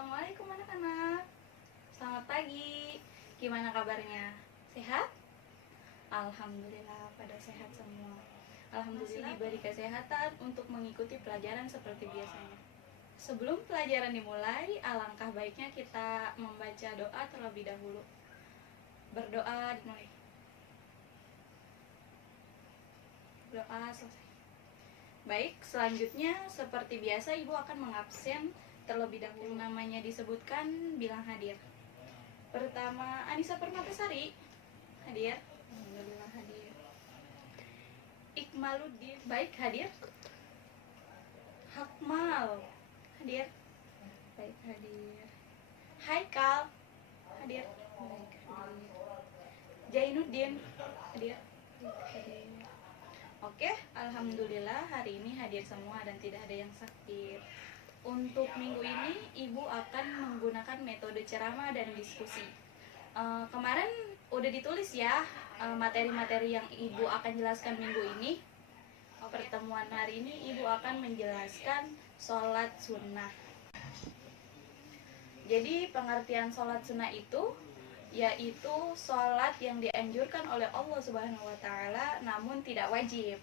Assalamualaikum anak-anak. Selamat pagi. Gimana kabarnya? Sehat? Alhamdulillah pada sehat semua. Alhamdulillah diberi kesehatan untuk mengikuti pelajaran seperti biasanya. Sebelum pelajaran dimulai, alangkah baiknya kita membaca doa terlebih dahulu. Berdoa dimulai. Doa selesai. Baik, selanjutnya seperti biasa Ibu akan mengabsen terlebih dahulu. Yang namanya disebutkan bilang hadir. Pertama, Anissa Permatasari hadir. Alhamdulillah hadir. Ikmaluddin, baik hadir. Hakmal hadir. Baik hadir. Haikal hadir. Baik hadir. Jainuddin hadir. Baik hadir. Oke, alhamdulillah hari ini hadir semua dan tidak ada yang sakit. Untuk minggu ini Ibu akan menggunakan metode ceramah dan diskusi. Kemarin udah ditulis ya materi-materi yang Ibu akan jelaskan minggu ini. Pertemuan hari ini Ibu akan menjelaskan sholat sunnah. Jadi pengertian sholat sunnah itu yaitu sholat yang dianjurkan oleh Allah Subhanahu wa Ta'ala namun tidak wajib.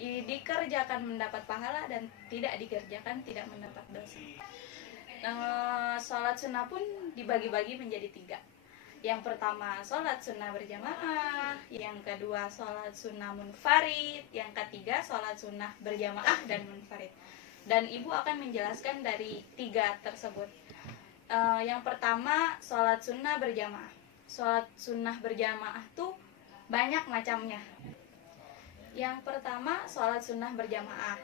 Dikerjakan mendapat pahala dan tidak dikerjakan tidak mendapat dosa. Sholat sunnah pun dibagi-bagi menjadi 3. Yang pertama sholat sunnah berjamaah, yang kedua sholat sunnah munfarid, yang ketiga sholat sunnah berjamaah dan munfarid. Dan Ibu akan menjelaskan dari 3 tersebut. Yang pertama sholat sunnah berjamaah. Sholat sunnah berjamaah tuh banyak macamnya. Yang pertama sholat sunnah berjamaah.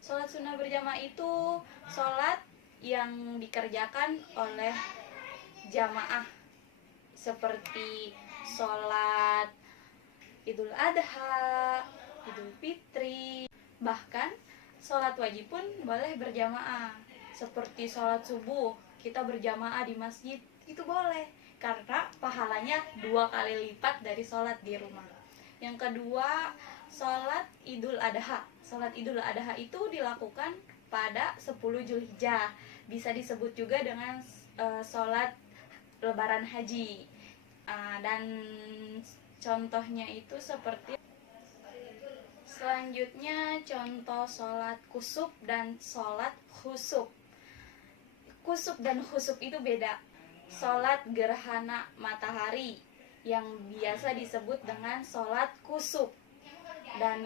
Sholat sunnah berjamaah itu sholat yang dikerjakan oleh jamaah, seperti sholat Idul Adha, Idul Fitri. Bahkan sholat wajib pun boleh berjamaah, seperti sholat subuh kita berjamaah di masjid, itu boleh karena pahalanya 2 kali lipat dari sholat di rumah. Yang kedua sholat Idul Adha. Sholat Idul Adha itu dilakukan pada 10 Zulhijjah. Bisa disebut juga dengan sholat Lebaran Haji. Dan contohnya itu seperti selanjutnya contoh sholat kusuf dan sholat khusuf. Kusuf dan khusuf itu beda. Sholat gerhana matahari yang biasa disebut dengan sholat kusuf. Dan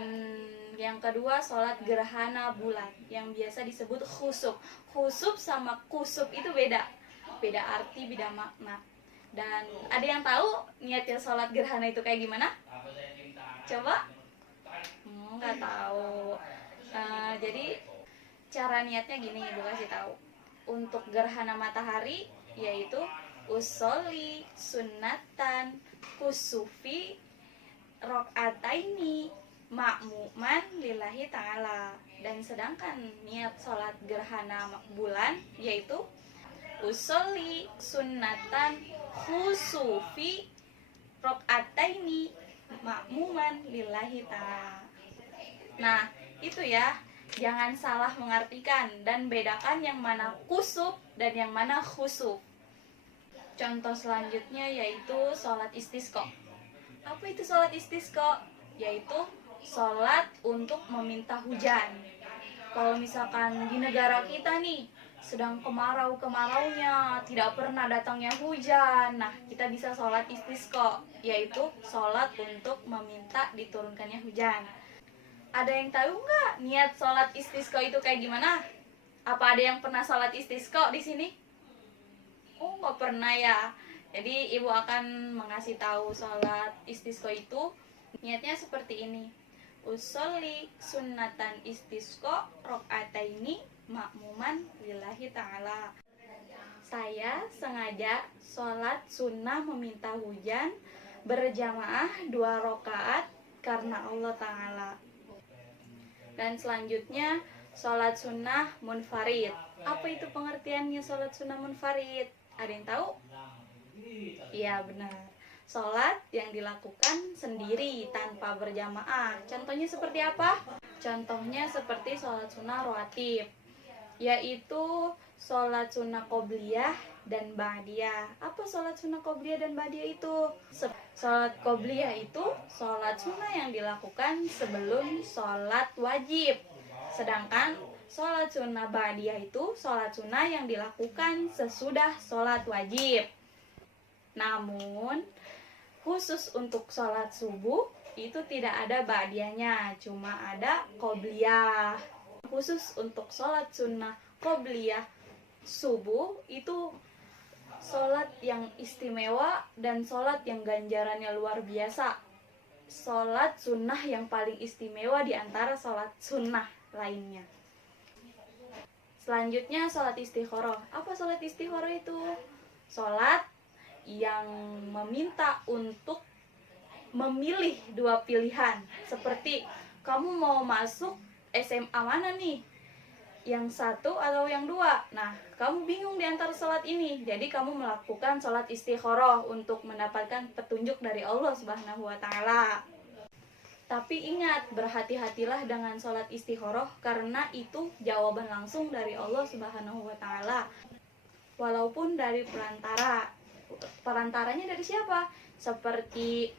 yang kedua sholat gerhana bulan yang biasa disebut khusuf. Khusuf sama kusuf itu beda. Beda arti, beda makna. Dan ada yang tahu niatnya sholat gerhana itu kayak gimana? Coba? Nggak tahu. Jadi cara niatnya gini, Ibu kasih tahu. Untuk gerhana matahari yaitu usolli sunnatan kusufi rok'ataini ma'muman lillahi ta'ala. Dan sedangkan niat sholat gerhana bulan yaitu usolli sunnatan khusufi rok'ataini ma'muman lillahi ta'ala. Nah itu ya, jangan salah mengartikan dan bedakan yang mana kusuf dan yang mana khusuf. Contoh selanjutnya yaitu sholat istisqa. Apa itu sholat istisqa? Yaitu sholat untuk meminta hujan. Kalau misalkan di negara kita nih sedang kemarau-kemaraunya, tidak pernah datangnya hujan, nah kita bisa sholat istisqa, yaitu sholat untuk meminta diturunkannya hujan. Ada yang tahu nggak niat sholat istisqa itu kayak gimana? Apa ada yang pernah sholat istisqa di sini? Oh, nggak pernah ya. Jadi Ibu akan mengasih tahu sholat istisqa itu niatnya seperti ini. Usolli sunnatan istisqa rok'ataini ma'muman lillahi ta'ala. Saya sengaja sholat sunnah meminta hujan berjamaah 2 rakaat karena Allah Ta'ala. Dan selanjutnya sholat sunnah munfarid. Apa itu pengertiannya sholat sunnah munfarid? Ada yang tahu? Iya benar. Sholat yang dilakukan sendiri tanpa berjamaah. Contohnya seperti apa? Contohnya seperti sholat sunnah rawatib, yaitu sholat sunnah qobliyah dan ba'diyah. Apa sholat sunnah qobliyah dan ba'diyah itu? Sholat qobliyah itu sholat sunnah yang dilakukan sebelum sholat wajib. Sedangkan sholat sunnah ba'diyah itu sholat sunnah yang dilakukan sesudah sholat wajib. Namun khusus untuk sholat subuh itu tidak ada ba'diyahnya, cuma ada qobliyah. Khusus untuk sholat sunnah qobliyah subuh itu sholat yang istimewa dan sholat yang ganjarannya luar biasa. Sholat sunnah yang paling istimewa di antara sholat sunnah lainnya. Selanjutnya sholat istikharah. Apa sholat istikharah itu? Sholat yang meminta untuk memilih dua pilihan. Seperti kamu mau masuk SMA mana nih? Yang satu atau yang dua? Nah, kamu bingung di antara sholat ini. Jadi kamu melakukan sholat istikharah untuk mendapatkan petunjuk dari Allah Subhanahu wa Ta'ala. Tapi ingat, berhati-hatilah dengan sholat istikharah karena itu jawaban langsung dari Allah Subhanahu wa Ta'ala. Walaupun dari perantara. Perantaranya dari siapa? Seperti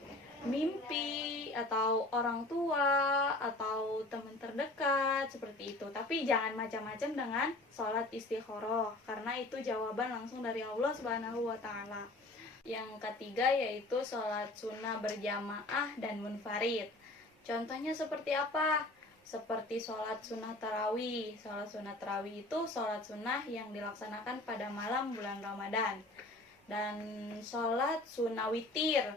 mimpi atau orang tua atau teman terdekat, seperti itu. Tapi jangan macam-macam dengan sholat istikharah karena itu jawaban langsung dari Allah Subhanahu wa Ta'ala. Yang ketiga yaitu sholat sunnah berjamaah dan munfarid. Contohnya seperti apa? Seperti sholat sunnah tarawih. Sholat sunnah tarawih itu sholat sunnah yang dilaksanakan pada malam bulan Ramadan. Dan sholat sunnah witir,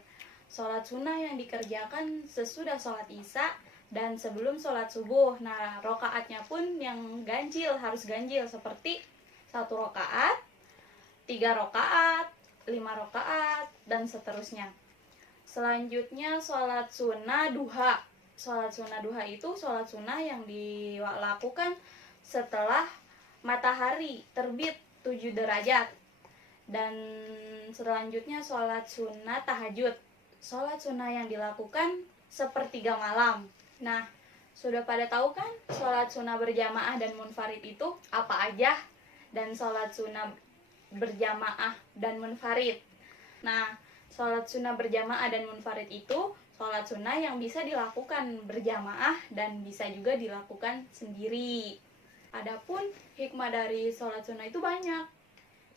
sholat sunnah yang dikerjakan sesudah sholat isya dan sebelum sholat subuh. Nah, rokaatnya pun yang ganjil, harus ganjil, seperti 1 rokaat, 3 rokaat, 5 rokaat, dan seterusnya. Selanjutnya sholat sunnah duha. Sholat sunnah duha itu sholat sunnah yang dilakukan setelah matahari terbit 7 derajat. Dan selanjutnya sholat sunnah tahajud. Sholat sunnah yang dilakukan sepertiga malam. Nah, sudah pada tahu kan sholat sunnah berjamaah dan munfarid itu apa aja? Dan sholat sunnah berjamaah dan munfarid. Nah, sholat sunnah berjamaah dan munfarid itu sholat sunnah yang bisa dilakukan berjamaah dan bisa juga dilakukan sendiri. Adapun hikmah dari sholat sunnah itu banyak.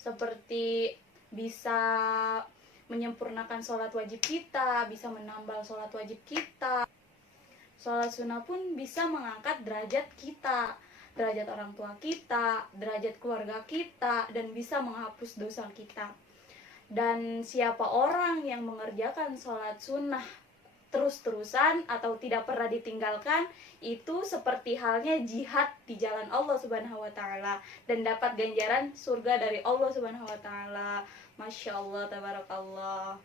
Seperti bisa menyempurnakan sholat wajib kita, bisa menambal sholat wajib kita. Sholat sunnah pun bisa mengangkat derajat kita, derajat orang tua kita, derajat keluarga kita, dan bisa menghapus dosa kita. Dan siapa orang yang mengerjakan sholat sunnah terus-terusan atau tidak pernah ditinggalkan, itu seperti halnya jihad di jalan Allah Subhanahu wa Ta'ala dan dapat ganjaran surga dari Allah Subhanahu wa Ta'ala. Masya Allah, tabarakallah.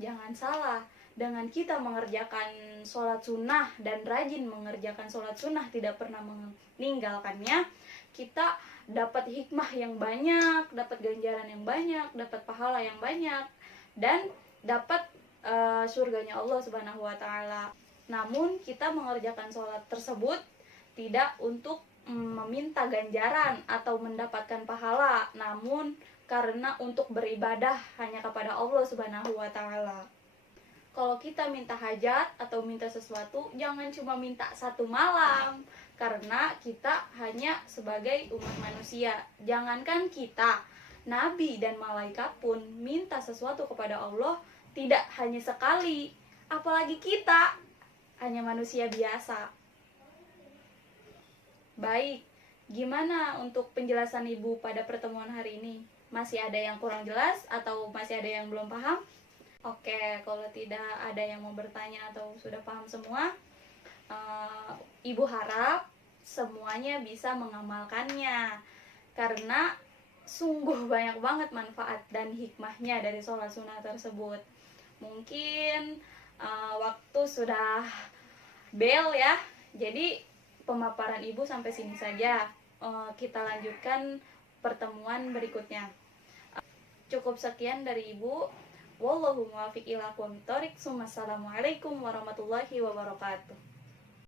Jangan salah, dengan kita mengerjakan sholat sunnah dan rajin mengerjakan sholat sunnah, tidak pernah meninggalkannya, kita dapat hikmah yang banyak, dapat ganjaran yang banyak, dapat pahala yang banyak, dan dapat surganya Allah Subhanahu wa Ta'ala. Namun kita mengerjakan sholat tersebut tidak untuk meminta ganjaran atau mendapatkan pahala, namun karena untuk beribadah hanya kepada Allah Subhanahu wa Ta'ala. Kalau kita minta hajat atau minta sesuatu, jangan cuma minta 1 malam, karena kita hanya sebagai umat manusia. Jangankan kita, nabi dan malaikat pun minta sesuatu kepada Allah tidak hanya sekali, apalagi kita hanya manusia biasa. Baik, gimana untuk penjelasan Ibu pada pertemuan hari ini? Masih ada yang kurang jelas atau masih ada yang belum paham? Oke, kalau tidak ada yang mau bertanya atau sudah paham semua, Ibu harap semuanya bisa mengamalkannya, karena sungguh banyak banget manfaat dan hikmahnya dari sholat sunnah tersebut. Mungkin waktu sudah bel ya, jadi pemaparan Ibu sampai sini saja. Kita lanjutkan pertemuan berikutnya. Cukup sekian dari Ibu. Wallahu muwaffiq ila aqwamit thoriq. Assalamualaikum warahmatullahi wabarakatuh.